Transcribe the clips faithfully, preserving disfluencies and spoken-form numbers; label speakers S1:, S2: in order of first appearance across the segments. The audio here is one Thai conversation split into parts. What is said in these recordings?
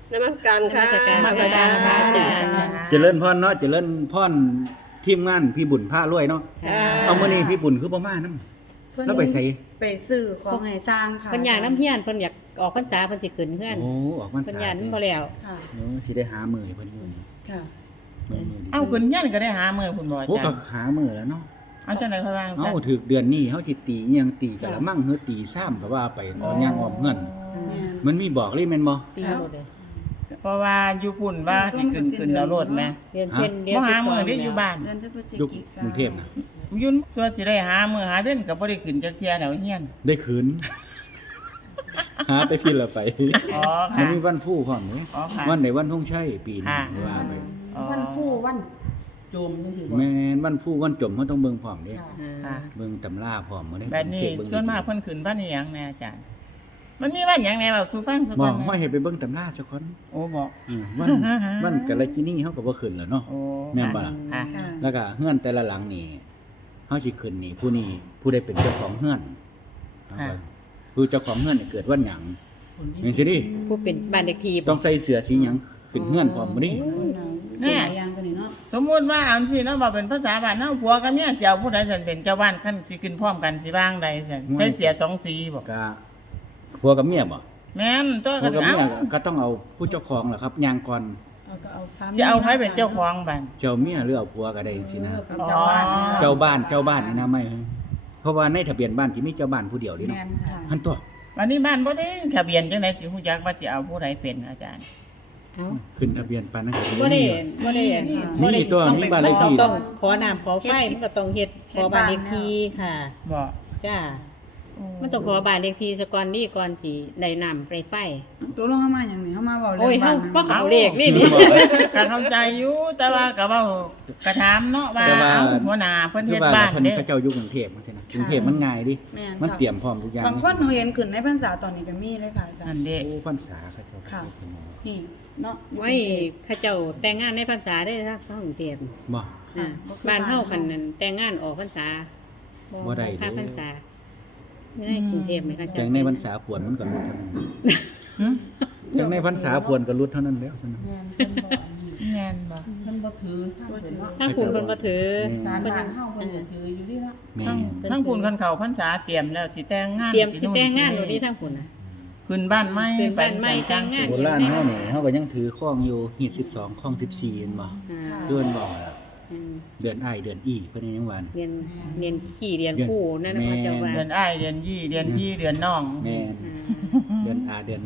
S1: นมัสการค่ะ
S2: นมัสการค่ะ
S3: เจริญพรเนาะเจริญพรทีมงานพี่บุญผ้ารวยเนาะ
S1: ค่ะ
S3: เอามื้อนี้พี่บุญคือบ่มานำแล้วไปใส่
S2: ไปซื้อของให้สร้างค่ะ
S4: เพิ่นอยากน้ำเฮียนเพิ่นอยากออกพรรษาเพิ่นสิขึ้นเฮือน
S3: โอ้ออกพรร
S4: เพิ่น
S3: ษา
S4: อยากบ่แล้ว
S2: ค่ะ
S3: โอ้สิได้หามื้อให้เพิ่นอยู่
S2: ค่ะ
S3: มื้อนี้
S5: เอ้าคุณยันก็ได้หามือคุณบ่อา
S3: โอ้
S5: จาร
S3: ก็
S5: ย์
S3: หามื้อแล้วเนาะ
S5: เอาจังได๋ค่อยว่า
S3: เอ้าถึกเดือนนี้เฮาสิตีอิหยังตีกะละมั่งเฮือตีซ้ำก็ว่าไปเนาะย่างออมเฮือน
S2: แม่
S3: มันมีบอกเลยแม่นบ่
S4: ตีหมดเลย
S5: เพราะว่าอยู่ปุ่นว่าสิขึ้นขึ้นแล้วโลดแม่
S4: เรียนเพิ่นเรียน
S5: บ่หามือได้อยู่บ้าน
S2: เดือนพฤศจิ
S3: อยู่
S2: กายน
S3: กรุงเทพน่ะ
S5: ยุ่นตัวสิได้หามือหาเว้นก็บ่ได้ขึ้นจักเที่ยแล้วเฮียน
S3: ได้คืน หาแต่พี่ละไป
S5: อ๋อ
S3: มัน
S5: ค่ะ
S3: มีวันฟู่พร้อมเด้
S5: อ๋อค่ะ
S3: วันใดวันธงชัยปีนี้
S5: ค่ะ
S3: ว่าไป
S5: อ๋อ
S2: วันฟู่วันโจมจังซี่บ่
S3: แม่นวันฟู่วันจมเฮาต้องเบิ่งพร้อมเด้
S5: ค่ะ
S3: เบิ่งตำราพร้อมบ่ได้
S5: แบบนี้
S3: เช็คเบิ่ง
S5: ส่วนมากเพิ่นขึ้นบ้านอีหยังแน่อาจารย์ มันมีบ้านหยังแน่แบบสู่ฟังสัก
S3: บ
S5: วั
S3: อน ก
S5: แห
S3: ว่า
S5: น่
S3: ให้ไปเบิ่งตำราซะก่อน
S5: โอ้บอก
S3: อืมวันวันกะละกินี่เฮาก็บ่ขึ้นแล้วเนาะ
S5: โอ้
S3: แม่นบ่ล่ะ
S5: ค่ะ
S2: ค่ะ
S3: แล้วก็เฮือนแต่ละหลังนี่เฮาสิขึ้นนี่ผู้นี้ผู้ใดเป็นเจ้าของเฮือนผู้เจ้าของเฮือนนี่เกิดวันหยังจังซี่ดิ
S4: ผู้เป็นบ้านเลขที่
S3: ต้องใส่เสื้อสีหยังขึ้นเฮือนพร้อมบ่นี่
S5: แน่
S2: ยางตัวนี้เนาะ
S5: สมมุติว่าเอาสิเนาะว่าเป็นภาษาบ้านเฮาผัวกับเมียสิเอาผู้ใดสันเป็นเจ้าบ้านคันสิขึ้นพร้อมกันสิว่างใดซั่นใส่เสียสองสีบ่
S3: ก็ผัวกับเมียบ่
S5: แม่นตัว
S3: ผั
S5: ก็
S3: วกับ
S5: เอา
S3: เมียก็ต้องเอาผู้เจ้าของล่ะครับย่างก่อน
S2: เอาก็เอาสาม
S5: สิเอาไผเป็นเจ้าของบ้าน
S3: เจ้าเมียหรือเอาผัวก็ได้จังซี่นะ
S2: เอาเจ้าบ้าน
S3: เจ้าบ้านเจ้าบ้านนี่นะไม่เพราะว่าในทะเบียนบ้านที่มีเจ้าบ้านผู้เดียวนี่เนาะ
S2: แม่นค่ะ
S3: หันตัว
S5: วันนี้บ้านบ่ได้ทะเบียนจังได๋สิฮู้จักว่าสิเอาผู้ใดเป็นอาจารย์
S4: เอ้า
S3: ขึ้นทะเบียนปานนั้นก็
S4: บ่ได้บ่ได้
S3: นี่นี่ตัวมีบ้านเลขที่
S4: ต้องขอน้ำขอไฟมันก็ต้องเฮ็ดขอบ้านเลขที่ค่ะ
S5: บ่
S4: จ้ามันต้องขอบ้านเลขที่ซะก่อนนี่ก่อนสิได้น้ำไปไฟ
S2: ตัวลงเฮามาหยังนี่เฮามาเว้าเรื่
S4: โอ้ย
S2: องบ้า
S4: เฮาน บ่
S2: นะ
S4: เข้าเลขนี่นี่
S5: ก็เข้าใจอยู่แต่ว่าก็เว้ากระถามเนาะว่า
S3: แต่ว่า
S5: เอาหัวหน้าเพิ่น
S3: คือ
S5: เฮ็ด
S3: ว่า
S5: บ้าน
S3: เพิ่น
S5: เด้
S3: เขาเจ้าอยู่กรุงเทพจังซี่นะกรุงเทพมันง่ายดิ
S2: แม่น
S3: มัน
S2: ค่ะ
S3: เตรียมพร้อมทุกอย่าง
S2: บางคนเห็นขึ้นในพรรษาตอนนี้ก็มีเลยค่ะอาจาร
S5: นั่น
S2: ย์
S5: เด้
S3: โอ้พรรษาเขาเจ้า
S2: ค่ะ นี่เนาะ
S4: ไว้เขาเจ้าแต่งงานในพรรษาได้ทางกรุงเทพ
S3: บ่
S4: อ่าบ้านเฮาคันนั้นแต่งงานออกพรรษา
S3: บ่ได้
S4: ภาค
S3: เด้
S4: พรรษาไม่ได้กรุงเทพไหมคะ
S3: จังในพรรษาพวนมันก็รุดเท่านั้น
S5: หึ
S3: จังในพรรษาพวนก็รุดเท่านั้นแล้วซั่นนะ
S5: แม่นบ่
S2: มันบ่ถือบ่ถือ
S4: ทางคุณเพิ่นบ่ถือ
S2: สาร
S4: เพิ่น
S2: บ้านเฮาเพิ่นก็ถืออยู่นี่ละ
S3: แม่
S5: ทั้งทั้งปุ่นคันเข้าพรรษาเตรียมแล้วสิแต่งงาน
S4: เตรียมสิ
S5: นู่น
S4: แต่งงาน
S5: สิ
S4: โดยนี้ทางคุณน่ะ
S5: ขึ้นบ้านใหม่
S4: ขึ้นบ้านใหม่
S5: ไปจัง
S4: แต่งงาน
S3: โบราณเฮานี่เฮาก็ยังถือข้องอยู่ฮีดสิบสองข้องสิบสี่เห็นบ่
S4: อ่า
S3: เดือนบ่ล่ะ
S4: อืม
S3: เดือนอ้ายเดือนอีเพิ่นยังว่า
S4: เรียนเรียนขี่เรียนคู่นั่นน่ะ
S3: แม่
S4: พระเจ้าว่า
S5: เดือนอ้ายเดือนยี่เดือนพี่เดือนน้อง
S3: แม่น
S4: อ่า
S3: เดือนอาเดือน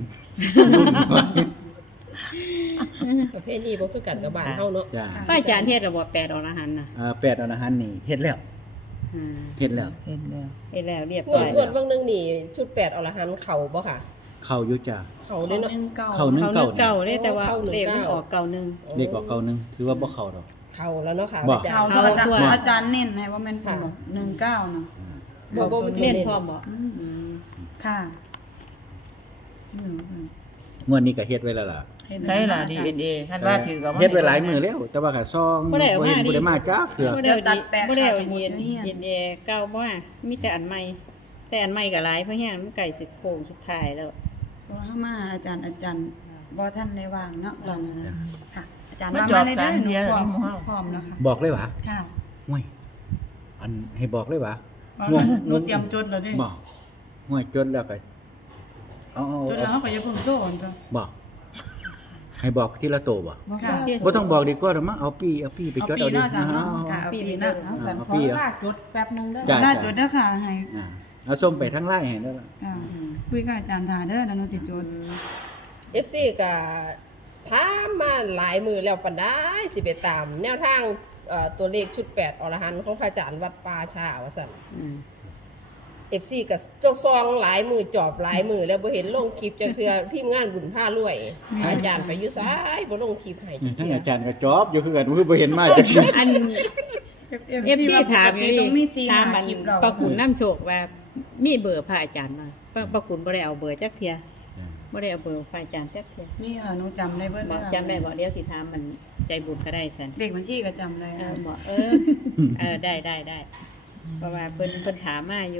S1: ประเภทนี้บ่คือกันกับบ้านเฮาเนาะ
S3: จ้า
S4: พระอาจารย์เทศน์ระบบแปดอรหันต์น่ะ
S3: อ่าแปดอรหันต์นี่เฮ็ดแล้ว
S4: อ่า
S3: เฮ็ดแล้ว
S5: เห็นแล้ว
S4: เฮ็ดแล้วเรียบ
S1: งว
S4: ร้
S1: ด
S4: อย
S1: งวดเบิ่งหนึงนี่ชุดแปดอรหันต์เข้าบ่ค่ะ
S3: เข้าอยู่จ้า
S1: เข้าเด้เนาะ
S3: เข้าหนึ่ง
S4: เขานึกเก่าเลยแต่ว่า
S1: เข้าหนึ่ง
S4: เลขมัน
S1: เก้า
S4: ออกเก่าหนึง
S3: เด็กกว่าเก่านึงถือว่าบ่เข้าดอก
S1: เข้าแล้วเนาะค่ะ
S3: บ่
S1: อาจาร
S2: เขา
S1: ย์
S2: ก็อาจารย์
S4: เอา
S2: อาจารย์เน้นให้ว่าแม่นเพิ่นบอกหนึ่งเก้าเนาะ
S1: บ่บ่
S4: เล่นพร้อมบ่
S2: อืม
S4: อืม
S2: ค่ะอืมอืม
S3: งวดนี้ก็เฮ็ดไว้แล้วล่ะ
S5: ใช่ล่ะ ดี เอ็น เอ คันว่าถือก็บ่
S3: เฮ็ดไว้หลายมื้อแล้ว แต่ว่าก็ซอง
S4: บ่ได้เอา
S3: บ่เห็น
S4: มาดิ
S3: บ่ได้มาจักเทื่อ
S4: บ่ได้เอาดีบ่ได้เอาเย็นเย็นแอร์เก่าบ่ว่ามีแต่อันใหม่แต่อันใหม่ก็หลายเพราะแฮงมันใกล้สิโค้งสุดท้ายแล้ว
S2: เพราะว่าเฮามาอาจารย์อาจารย์บ่ทันได้วางเนาะตอนนั้น
S3: จ้ะ
S2: ค่ะ อาจารย์
S5: มา
S2: ว่า
S5: จอบ
S2: เลย
S5: สา
S2: ได้
S5: ร
S2: หนู
S5: เดียว
S2: พร้อม
S5: นี่หมู่เฮา
S2: พร้อมแล้วค่ะ
S3: บอกเลยหวะ
S2: ค่ะ
S3: ห่วยอันให้บอกเลยหวะ
S2: ว่าหนูเตรียมจดแล้วเด้
S3: บอกห่วยจดแล้วก็เอาเอา
S2: จดแล้ว
S3: เอา
S2: เฮาก็อย่าเพิ่งโซ่ก่อนจ้ะ
S3: บอก ให้บอกทีละโตบ่
S2: ค่ะ
S3: บ่ต้องบอกดีกว่าหรอกมั้งเอาปีเอาปีไปจดเอาดิ
S2: เอาปีหน้าจ้ะเนาะค่ะเอาปีหน้า
S3: เอาเอา
S2: เอา
S3: ปีเอา
S2: จดแป๊บนึงเด้อ
S3: จ้ะ
S2: ได้
S3: จ้ะ
S2: จดเด้อค่ะให้
S3: อ่าเอาส้มไปทั้งไล่ให้ได้ล่ะ
S2: อ่าคุยกับอาจารย์ทาเด้อแล้วหนูสิจด
S1: เอฟซีก็ถามมาหลายมือแล้วปานได้สิไปตาม แนวทางเอ่อตัวเลขชุดแปดอรหันต์ของพระอาจารย์วัดป่าชาว่าซั่น
S4: อืม
S1: เอฟซีก็จกซองหลายมือจอบหลายมือแล้วบ่เห็นลงคลิปจังเทื่อทีมงานบุญผ้ารวย อาจารย์ไปอยู่ซ้ายบ่ลงคลิปให้จัง
S3: ทั้ง
S1: เทื่อ
S3: อาจารย์ก็จอบอยู่คือกันคือบ่เห็นมาจักที
S4: อัน เอฟซีถามอยู่
S2: ตรงมีสี่
S4: นี่ถาม
S2: ห้า
S4: มัน
S2: คลิปเรา
S4: ปะขุนน้ำโชคว่ามีเบอร์พระอาจารย์มาปะปะขุนบ่ได้เอาเบอร์จักเทียบ่ได้เอาเบอร์พระอาจารย์จักเทีย
S2: นี่ค่ะหนูจำได้เบิด
S4: บ
S2: เล
S4: อก
S2: ยค่ะ
S4: จำได้บ่เดี๋ยวสิถามมันใจบุญก็ได้สัน
S2: เด็กบัญชีก็จำได้
S4: เอ
S2: ค่ะ
S4: อบอกเออ เออได้ได้ได้เพราะว่าเพิ่นเพิ่นถามมาอยู่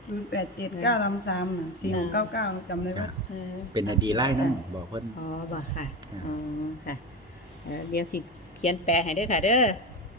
S2: ศูนย์แปดเจ็ดเก้าสามสามน่ะสี่หกเก้าเก้าจำได้
S3: จ้ะ
S2: ว่า
S4: เออ
S3: เป็นอดีไล่นั่นบอกเพิ่น
S4: อ๋อบ่ค่ะ
S3: จ้ะ
S4: อ๋อค่ะเดี๋ยวเดี๋ยวสิเขียนแปลให้เด้อค่ะ เด้อ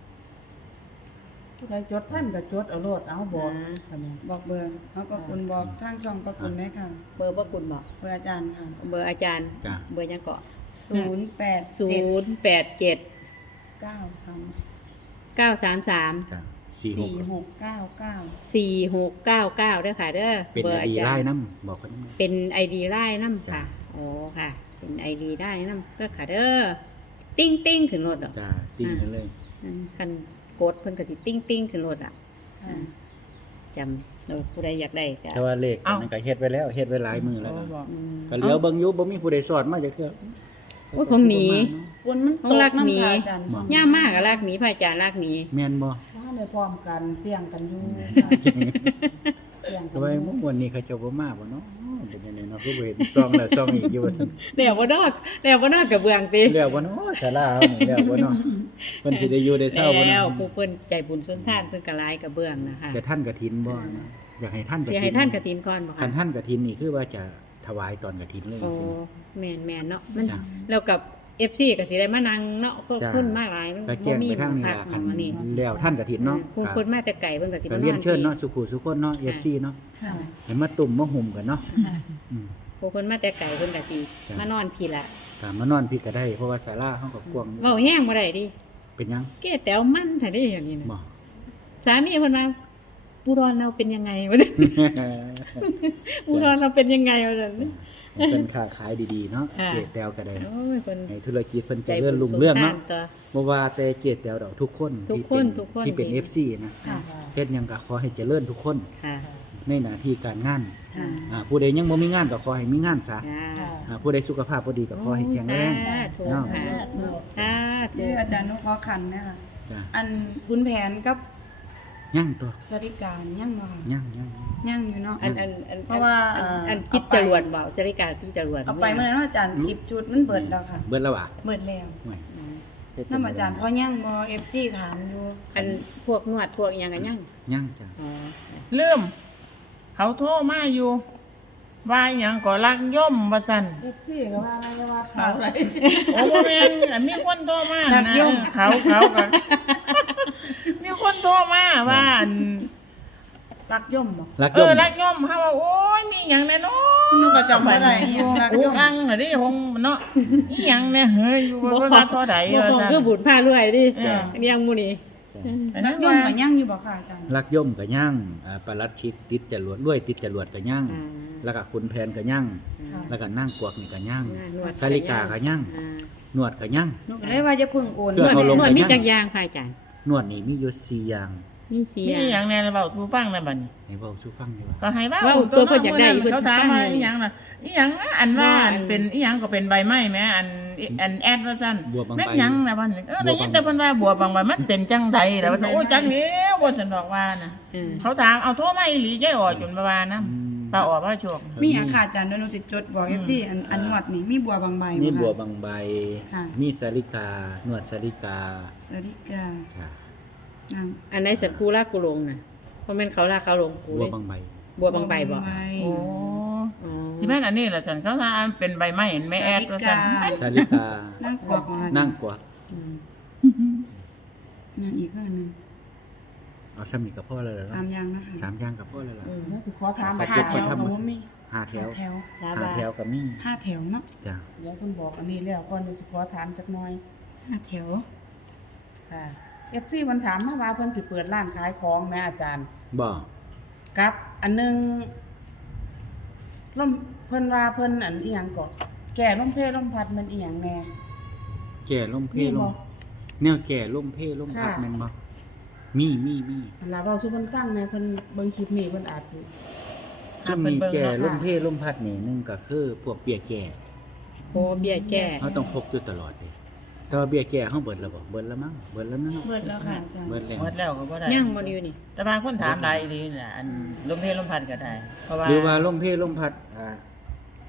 S5: ผู้ใดจดท่านก็จดเอาโลดเอาบอก
S4: อ่า
S5: ค่ะแม่
S2: บอกเบอร์เอาประคุณบอกทางช่องประคุณได้ค่ะ
S4: เบอร์ว่าคุณบอก
S2: เบอร์อาจารย์ค่ะ
S4: เบอร์อาจารย์
S3: จ้ะ
S4: เบอร์ยังเกาะ
S2: ศูนย์แปด
S4: ศู
S2: เจ็ด
S4: นย์แปดเจ็ด
S2: เก้าสาม
S4: เก้าสามสาม
S3: จ้ะสี่หก
S2: สี่หกเก้าเก้า
S4: สี่หกเก้าเก้าเด้อค่ะ เด้อ
S3: เป็น
S4: เบอ
S3: อ
S4: ร์อา
S3: ดี
S4: จา
S3: ไล่
S4: รย์
S3: น้ำบอกเพิ่นนำ
S4: เป็นไอดีไล่น้ำ
S3: จ้ะ
S4: ค่ะ โอ้ค่ะ เป็นไอดีได้น้ำเด้อค่ะ เด้อติ้งติ้งขึ้นรถดอก
S3: จ้าติ้งกันเลย
S4: อืมคันกดเพิ่นก็สิติ้งติ้งขึ้นรถอ่ะ
S2: ค่ะ
S4: จำเราผู้ใดอยากได้ก็
S3: แต่ว่าเลขอันนั้นก็เฮ็ดไว้แล้วเฮ็ดไว้หลายมือแล้ว
S5: โอ้
S3: นะ
S5: บอก
S4: อืม
S3: ก็เหลียวเบิ่งอยู่บ่มีผู้ใดสอนมาจักเทื่อ
S4: โอ้ยของหนี
S2: ฝนมัน
S4: ต้
S2: ต
S4: อง
S2: ก
S4: รักหนี
S2: น้ำค่ะอาจารย์
S3: บ่
S4: ย่ามากอะลากหนีพระอาจารย์ลากหนี
S3: แม่นบ่
S5: ว่าในพร้อมกันเสี่ยงกันอยู่ค่ะเสี่ยงกั
S3: แต่
S5: น
S3: ว่า
S5: อยู่
S3: วันนี้เขาเจ้าบ่มาบ่เนาะเป็นจังไดเนาะคือบ่เห็นซองแล้วซองอีกอยู่ว่าซั่น
S4: เดี๋ยวบ่นอกเดี๋ยวบ่นอกกับเบืองติ
S3: แล้วบ่เนาะศาลาเฮานี่แล้วบ่เนาะเพิ่นสิได้อยู่ได้เช้าบ่
S4: แล้
S3: เนาะ
S4: วผู้เพิ่นใจบุญสุนทานเพิ่นก็หลายกับเบืองนะคะ
S3: จะท่านกฐินบ่นะอยากให้ท่านก
S4: เสีย
S3: ฐิน
S4: ให้ท่านกฐินก่อนบ่
S3: คั
S4: คะ
S3: นท่านกฐินนี่คือว่าจะถวายตอนกฐินเลย
S4: โอ้
S3: จริง
S4: แม่นแม่นเนาะมัน
S3: จ้ะ
S4: แล้วกับ เอฟ ซี ก็สิได้มานั่งเนาะ
S3: จ้ะ
S4: คนมาหลายมัน
S3: ก็
S4: บ่
S3: แจ้ง
S4: มี
S3: ไปทางนี้
S4: พัก
S3: ล่ะ
S4: ห
S3: คัน
S4: ม้องอันนี้
S3: แล้วท่านกฐินเนาะ
S4: ผู้คนมาแต่ไกลเพิ่นก็สิ
S3: ก็
S4: มา
S3: เรียนเชิญเนาะ
S4: ที่
S3: สุขุสุคนเนาะ เอฟ ซี เนาะ
S2: ค่ะ
S3: ให้มาตุ่มมาหุ่มกันเนาะอืม
S4: ผู้คนมาแต่ไกลเพิ่นก็สิ
S3: จ้ะ
S4: มานอนพี่ละ
S3: ตามมานอนพี่ก็ได้เพราะว่าศาลาเฮาก็กว้าง
S4: เว้าแห้งบ่ได้ดิ
S3: เป็นหยัง
S4: แกแต๋วมันถ้าได้อย่างนี้นะ
S3: บ่
S4: สามีเพิ่นว่าอุดรเราเป็นยังไงวะ อุดรเราเป็นยังไงวะเนี่ย
S3: ให้เพิ่นค้าขายดีๆเนาะ
S4: ค่ะ
S3: เจแตวก็ได้
S4: โอ้ยเพิ่น
S3: ให้ธุรกิจเพิ่น
S4: ใจ
S3: เจริญ
S4: บุญ
S3: รุ่งเรือง
S4: สง
S3: เนาะ
S4: สตัว
S3: บ่ว่าแต่เจแตวดอกทุกคน
S4: ทุก
S3: ที่
S4: ค
S3: เป็น
S4: ทุกคน
S3: ที่เป็น
S4: ดี
S3: เอฟ ซี นะ
S2: ค่ะ
S3: เฮ็ดหยังก็ขอให้เจริญทุกคน
S4: ค่ะ
S3: ในหน้าที่การงาน
S4: ค่ะ
S3: อ่าผู้ใดยังบ่มีงานก็ขอให้มีงานซะ
S4: ค่ะ
S3: อ่าผู้ใดสุขภาพบ่ดีก็ขอให้แข็งแรง
S4: สาธุ
S3: เนาะ
S4: ค่ะสาธุ
S2: ที่อาจารย์นกขอขันเนะคะ
S3: จ้ะ
S2: อันคุณแผนกับ
S3: ยังตัว
S2: สริการยังเนาะค่ะ
S3: ยังยัง
S2: ยังอยู่เนาะ
S4: อันอันอัน
S2: เพราะว่า
S4: อัน
S2: เอ่อ
S4: อันจิต
S2: เอาไป
S4: จรวดเบาสริการที่จรวด
S2: เอาไปเมื่อนั้นว่าอาจารย์สิบชุดมันเบิดแล้วค่ะ
S3: เบิดแล้วอ่ะ
S2: เบิดแล้ว
S3: โอ้ย
S4: อืม
S3: เฮ็ดจั
S2: น้ำ
S3: งใด
S2: อาจารย์เพราะยังบอเอฟซีถามอยู่
S4: อันพวกนวดพวกอิหยังกันยัง
S3: ยังจ้ะ
S4: อ๋อ
S5: ลืมเขาโทรมาอยู่ ว่าหยังก็รักย่อมว่าซั่นเอฟซีก็ว่าอะไรว่าเขาอะไรโอ้บ่แม่นอันมีคนโทรมานะเออเขาเขาก็ มีคนโทรมาว่าอัน
S2: รักย่อมบอก
S3: รัก
S5: เอย
S3: ม
S5: อรักย่อมเฮาว่าโอ้ยมีหยังแน่เนาะ
S2: หนูก็จำบ่ได้รัก
S5: อู
S2: ย่อม
S5: อังน่ะดิคงเนาะอีหยังแน่เฮ้ยอยู่บ่ว่าเท่าใด
S4: บ่
S5: ว่า
S4: ของ
S5: ซั่น
S4: คือบุญพารวยดิ
S5: เออ
S4: อันนี้ยังหมู่นี่
S3: จ้ะ
S5: อัน
S2: รั
S5: นั้
S2: ก
S5: น
S2: ย่อ
S5: ว่าม
S2: ก็ยังอยู่บอกค่ะอาจารย์
S3: รักย่อมก็ย่างอ่าปลัดชิกติดจรวดรวยติดจรวดก็ย่าง
S4: อ่า
S3: แล้วก็ขุนแผนก็ย่าง
S4: อ่า
S3: แล้วก็นั่งกวกนี่ก็ย่าง
S4: นวด
S3: สาลิกาก็ย่าง
S4: อ่า
S3: นวดก็ย่าง
S2: หนูก็เลยว่าจะพึ่งโอน
S3: เพื่
S4: น
S3: อ
S4: วด
S3: เอาลง
S4: นวด
S3: ไป
S4: มี
S3: ย่าง
S4: จักอยางค่ะอาจารย์
S3: นวดนี่มีอยู่สี่อย่าง
S4: มีเสีย
S5: มีหยังแน่เว้าสู่ฟังแน่บัดนี้
S3: ให้เว้าสู่ฟังดีกว่า
S5: ก็ให้เว้า
S4: เว้าตัวเพิ่นอยากได้
S5: ตัว
S4: เพิ่น
S5: เขาถาม
S4: ฟัง
S5: ว่า
S4: เลย
S5: อีหยังน่ะอีหยังนะอันว่า
S4: ว่าอั
S5: อั
S4: น
S5: นเป็นอีหยังก็เป็นใบไม้แหมอันอันแอดว่าซั่น
S3: บัวบางใบ
S5: แม่นหยังน่ะบัดนี้เออได้ยินแต่เพิ่นว่าบัวบางใบมันเป็นจังใดแล้วว่าซั่นโอ้ยจังแล้วบ่ซั่นดอกว่าน่ะ
S4: อืม
S5: เขาถามเอาโทรมาอีหลียายอ๋อจนมาว่านะ
S3: อืม
S5: ป้าอ๋อว่าโชค
S2: มีอาคาอาจารย์ด้วยหนูติดจดบอกเอฟซีอันอันงวดนี่มีบัวบางใบ
S3: มีบัว
S2: บ่ค่ะ
S3: บางใบ
S2: ค่ะ
S3: มีสาลิกานวดสาลิกา
S2: สริกา
S3: จ้ะ
S2: นาง
S4: อันไหนสัตว์กูลากกูลงน่ะเพราะแม่นเขาลากเขาลงกู
S3: บั
S4: เล
S3: วย บางใบ
S4: บัวบางใบบ่
S2: บัวบางใบ
S5: โอ้
S4: อ๋อ
S5: สิแม่นอันนี้ล่ะซั่นเขาถามอันเป็นใบไม้เห็นไหมแอดว่าซั่น
S3: สาลิกา
S2: นั่งกวักมา
S3: นั่งกวัก
S4: อืม
S2: นั่นอีกข้างหนึง
S3: เอาสมีกับพ่อเลยเหรอ
S2: สามอย่างนะคะ
S3: สามอย่างกับพ่อเลยเหรอ
S4: อืม
S5: แล้วสิขอถาม
S3: ปัจ
S2: ห้า
S3: จุ
S2: แถ
S3: บัน
S2: ว
S3: ทำ
S2: เขาว่ามี
S3: ห้าแถ
S2: ห้าว แถว
S4: ลา
S3: ห้า
S4: บา
S3: แถวกับมี
S2: ห้าแถวเนาะ
S3: จ้ะ
S5: เดี๋ยวเพิ่นบอกอันนี้แล้วก่อนเดี๋ยวสิขอถามจักหน่อย
S2: ห้าแถว
S5: ค่ะ เอฟ ซี มันถามมาว่าเพิ่นสิเปิดร้านขายของแม่อาจารย์
S3: บ่
S5: กับ อันหนึงล่มเพิ่นว่าเพิ่นอันอีหยังก่อนแก่ล่มเพลล่มพัดมันอีหยังแน่
S3: แก่ล่มเพ
S5: มี
S3: ล่
S5: บ่
S3: มแนวแก่ล่มเพล่มพัด
S5: ค่ะ
S3: แม่นบ่มีมีมี
S5: อันลาเว้าสู่เพิ่นฟังแหน่เพิ่นเบิ่งคลิปนี้เพิ่นอาจสิ
S3: จะ
S5: เพิ่
S3: มี
S5: นเบิ่ง
S3: แก่
S5: เนาะ
S3: ล่ม
S5: ค่ะ
S3: เพล่มพัดนี่หนึงก็คือพวกเบี้ยแก่
S4: โอเบี้ยแก้
S3: เขาต้องพกอยู่ตลอดเลยแต่ว่าเบี้ยแก่เฮาเบิดแล้วบ่เบิดแล้วมั้งเบิดแล้วมั้ง
S2: เบิดแล้วค่ะอาจารย์
S3: เบิดแล้ว
S5: หมดแล้วก็บ่ได้
S4: ย่างบ่อยู่นี่
S5: แต่บางคนถามหลายอีหลีน่ะอันล่มเพลล่มพัดก็ได้ เพราะว่า
S3: หรือว่าล่มเพล่มพัดอ่า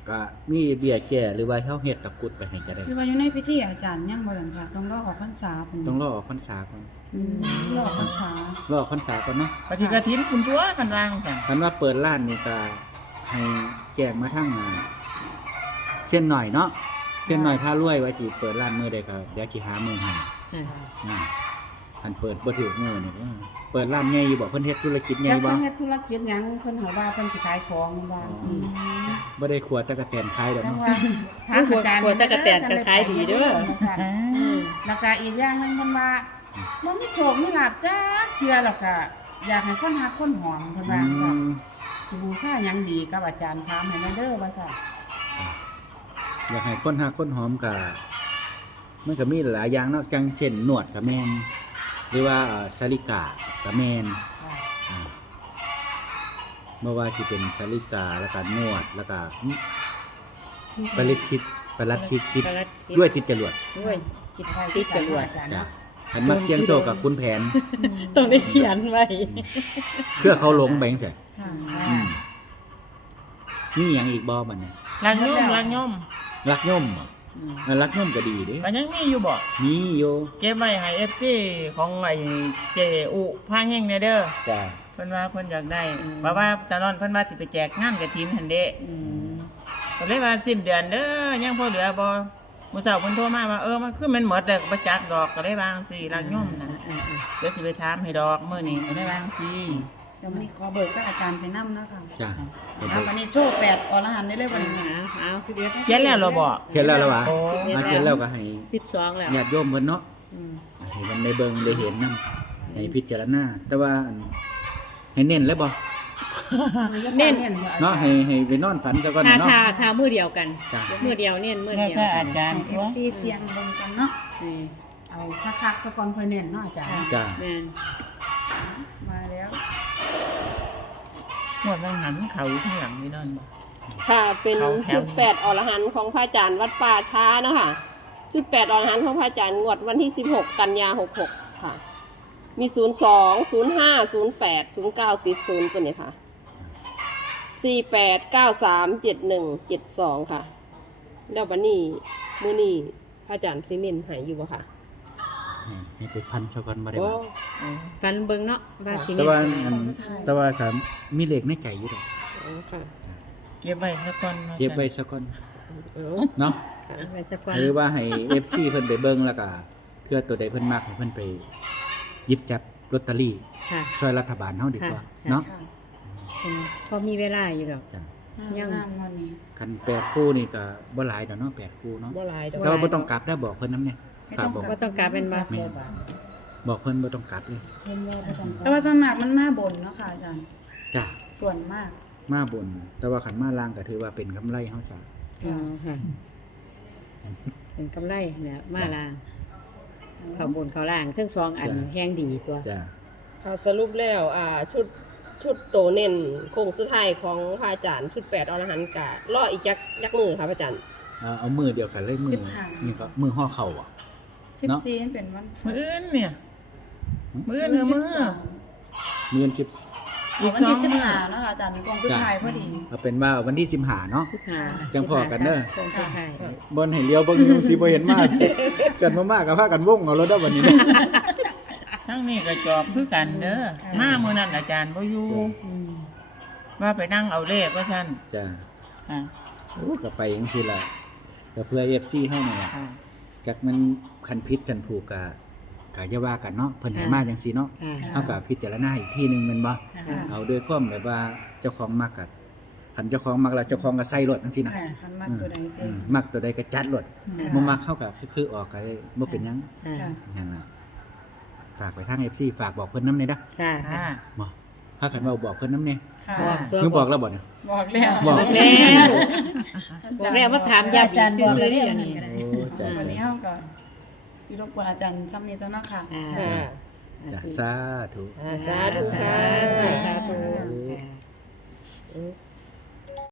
S3: ก็มีเบี้ยแก้หรือว่าเฮาเฮ็ดตะกรุดไปให้ก็ได้
S2: คือว่าอยู่ในพิธีอาจารย์ยังบ่ซั่นค่ะต้องรอออกพรรษาพุ่น
S3: ต้องรอออกพรรษาก่อน
S2: อืมรอออกพรรษาร
S3: อออกพรรษาก่อนเนาะ
S5: ปฏิกฐินคุณตัวกันวางสั่น
S3: คันว่าเปิดร้านนี่ก็ให้แจ้งมาทางอ่าเส้นหน่อยเนาะเส้นหน่อยถ้ารวยว่าสิเปิดร้านมื้อใดก็เดี๋ยวสิหามื้อให้
S4: ค่ะ
S3: อ่าคันเปิดบ่ถูกมื้อนี่ก็เปิดร้านใหญ่อยู่บ่เพิ่นเฮ็ดธุรกิจใหญ่
S6: แล้ว
S3: บ่
S6: เพิ่นเฮ็ดธุรกิจหยังเพิ่นหาว่าเพิ่นสิขายของว่า
S3: อืม บ่ได้ขวดตะกะแตนขายดอก
S6: จัง
S3: เนาะ
S6: ว่าทางอาจารย์
S4: กลัวตะกะแตนก็ขายดีเด้อ
S5: อืม
S6: แล้วก็อีกอย่างหนึงเพิ่นว่าบ่มีโชคมีลาภจักเทื่อแล้วก็อยากให้คนฮักคนหอมเพิ่น
S3: อื
S6: ว่าค่ะ
S3: ม
S6: สิบูชาหยังดีกับอาจารย์ถามให้แม่เด้อว่าค่ะ
S3: อยากให้คนหักคนหอมก็มันก็มีหลายอย่างเนาะจังเช่นนวดก็แม่นหรือว่าเอ่อสาลิกาก็แม่น
S6: ค่ะ
S3: อ่าเมื่อว่าที่เป็นสาลิกาแล้วก็นวดแล้วก็ปริทิศปรัดทิศติด
S4: ปรัดทิศ
S3: ด้วยติดจรวด
S4: ด้วยจิตติดจรวด
S6: อาจารย์
S3: จ้ะ
S6: เนาะ
S3: ขันมักเสียงโซกับคุณแผน
S4: ต้องได้เขียนไว้
S3: เพื่อเขาหลงแบงเสีย
S2: ค่ะ
S3: อืมนี่อย่างอีกบอมันเนี่ย
S5: ลังย่อมลังย่อม
S3: รักย่อมเหรอ
S4: อืม
S3: อ่ะรักย่อมก็ดีเด้
S5: ก็ยังมีอยู่บ่
S3: นี่โย
S5: เก็บไว้ให้ เอฟ ซี ของไอ้เจอุพาแห่งเนี่ยเด้อ
S3: จ้า
S5: เพิ่นว่าเพิ่นอยากได้เพราะว่าตอนนั้นเพิ่นว่าสิไปแจกงานกฐินหั่นเด้
S4: อืม
S5: ก็เลยว่าสิ้นเดือนเด้อยังพอเหลือบ่มื้อเช้าเพิ่นโทรมาว่าเออมันคือมันหมดแล้วก็บ่จักดอกก็ได้วาจั่งซี่ลักย่อมน่ะ
S4: อืมอืม
S5: เดี๋ยวสิไปถามให้ดอกมื้อนี้ก็ได้วาจั่งซี่
S2: เดี๋ยววันนี้ขอเบิกกับอาจารย์ไปนำนะคะ
S3: จ้า
S2: เอาวันนี้โชคแปดอรหันต์ได้เลยวันนี้
S4: เอาเอาพี่เดียว
S5: เขียนแล้วเหรอบ่
S3: เขียนแล้วเหรอวะ
S5: โอ้
S3: มาเขียนแล้วก็ให้
S4: สิบสองแล้ว
S3: ญาติโยมเพิ่นเนาะ
S4: อืม
S3: ให้มันได้เบิ่งได้เห็นนํให้พิจารณาแต่ว่าอันให้เน้นแล้วบ่
S4: เน้น
S3: เนาะให้ให้ไปนอนฝันซะก่อน
S4: ทา
S3: เนาะ
S4: ทาทามือเดียวกัน
S3: จ้ะ
S4: มือเดียวเน้นมือ
S5: แล้ว
S4: เดียว
S5: ถ้าอาจารย์
S2: เอ
S5: ตัว
S2: ฟซีเสียงเบิ่งกันเนาะ
S4: นี่
S6: เอาคักๆซะก่อนเพิ่นเน้นเนาะอาจารย์
S3: จ้า
S4: แม่น
S2: มาแล้ว
S5: หมดบางหันเขาอยู่ข้างหลังนี่นั่นบ่
S1: ค่ะ เป็น
S5: เขาแถว
S1: ชุดแปดอรหันต์ของพระอาจารย์วัดป่าช้าเนาะค่ะ ชุดแปดอรหันต์ของพระอาจารย์งวดวันที่สิบหกกันยาหกหกค่ะ มีศูนย์สองศูนย์ห้าศูนย์แปดศูนย์เก้าติดศูนย์ตัวนี้ค่ะสี่แปดเก้าสามเจ็ดหนึ่งเจ็ดสองค่ะ แล้ววันนี้มื้อนี้พระอาจารย์ซิเน้นใหายอยู่บ่ค่ะ
S3: ให้ให้ไปพันซะก่อนบ่ได้
S1: โอ้
S3: บ่
S4: ฟันเบิ่งเนาะว่าสิ
S3: แต่
S4: เน้น
S3: ว่าอันแต่ว่าครับมีเลขในใจอยู่ดอก
S1: อ๋อค่ะ
S5: เก็บไว้ซะก่อนว่า
S3: เก็บไว้
S5: ซั่น
S3: ซะก่อน
S1: เออ
S3: เนาะ
S4: ไว้สักวัน
S3: หรือว่าให้ เอฟ ซี เพิ่นไปเบิ่งแล้วก็เพื่อตัวใดเพิ่นมักให้เพิ่นไปหยิบจับลอตเตอรี่
S4: ค่ะ
S3: ช่วยรัฐบาลเฮาดีกว่า
S4: ค่ะ
S3: เนาะ
S2: ค่ะ
S4: อืมพอมีเวลาอยู่ดอก
S3: จ้ะ
S4: ยัง
S2: งามวันนี้
S3: คันแปดคู่นี่ก็บ่หลายดอกเนาะแปดคู่เนาะ
S1: บ่หลายดอก
S3: แต่ว่าบ่ต้องกลับได้อบอกเพิ่นนำเนี่ย
S2: ไม่
S3: ฝา
S2: ต้
S3: ก
S2: อง
S3: บอก
S2: กลั
S4: ก็ต้องกลับเป็นมา
S3: แม่บอกเพิ่นบ่ต้องกลับเลย
S6: เพิ่นว่าบ่ต้อง
S2: แต่ว่าสวนมากมันมาบนเนาะค่ะอาจารย์
S3: จ้ะ
S2: ส่วนมาก
S3: มาบน แต่ว่าคันมาล่างก็ถือว่าเป็นกำไรเฮาซะ
S4: อ๋อค่ะ เป็นกำไรเนี่ยมาลางเขาบนเขาล่างทั้งสองอันแห้งดีตัว
S3: จ้ะ
S1: ค่ะสรุปแล้วอ่าชุดชุดโตเน้นโค้งสุดท้ายของพระอาจารย์ชุดแปดอรหันต์กะรออีกจักยักมือค่ะพระอาจารย์
S3: เอาเอามือเดียวกันเลยมือ
S2: สิบห้า
S3: นี่ก็มือห่อเข่าอ่ะ
S2: สิบ
S3: เนาะ
S2: สี่เป็นวัน
S5: มื้ออื่นเนี่ย มื้ออื่นคือมื้อ
S3: มือชิบ
S2: อีกวันที่สิบห้าเนาะค่ะอาจารย์มีกองคือถ่ายพอดี
S3: เอาเป็นว่าวันที่สิบห้าเนาะ
S4: สิบห้า
S3: จังพอกันเด้อ
S4: คงสุดท้าย
S3: บนให้เลี้ยวเบิ่งอยู่สิบ่เห็นมาก กันมามากก็พากันวงเอาแล้วเด้อวันนี้เนาะ
S5: ทั้งนี้ก็จอบคือกันเด้อมามื้อนั้นอาจารย์บ่อยู่
S4: อืม
S5: ว่าไปนั่งเอาเลขว่าซั่น
S3: จ้ะ
S5: อ่า
S3: โอ้ก็ไปจังซี่ล่ะก็เพื่อ เอฟ ซี เฮานี่ล่ะ
S5: อ่า
S3: จักมันคันผิดกันถูกก็ก็อย่าว่ากันเนาะเพิ่นให้มาจังซี่เนาะ
S4: ค่ะ
S3: เฮาก็พิจารณาอีกทีหนึงแม่นบ่
S4: ค่ะ
S3: เอาด้วยความแบบว่าเจ้าของมักก็คันเจ้าของมักแล้วเจ้าของก็ใส่รถจังซี่นะ
S2: ค่ะคันมากตัวใด
S3: อื
S2: เต็ม
S3: มมักตัวใดก็จัดรถ
S4: ค่ะ
S3: บ่มักเข้าก็คือคือออกก็ได้บ่เป็นหยัง
S4: ค่ะ
S2: ค่ะ
S3: นั่นล่ะฝากไปทาง เอฟ ซี ฝากบอกเพิ่นนำได้เด้อ
S4: ค่ะ
S5: อ่า
S3: บ่ถ้าคันว่าบอกเพิ่นนำเนี่ย
S2: ค่ะ
S4: บอกตัว
S3: คือบอกแล้วบ่เนี่ย
S2: บอกแล้ว
S3: บอก
S4: แล้วบอกแล้วว่าถามยา
S6: อาจารย์บอก
S4: ซื้อ
S6: เรื่
S4: ๆ
S6: อง
S4: นี่
S6: นี้
S3: โอ้จ้ะ
S2: วันนี้เฮาก็อยู่รบกวนอาจารย์ซ้ำนี้ตัวเนาะค่ะ
S4: อ่า
S1: ค่ะ
S3: จ้ะสาธุ
S1: อ่าสาธุค่ะ
S4: สาธุ
S1: อืม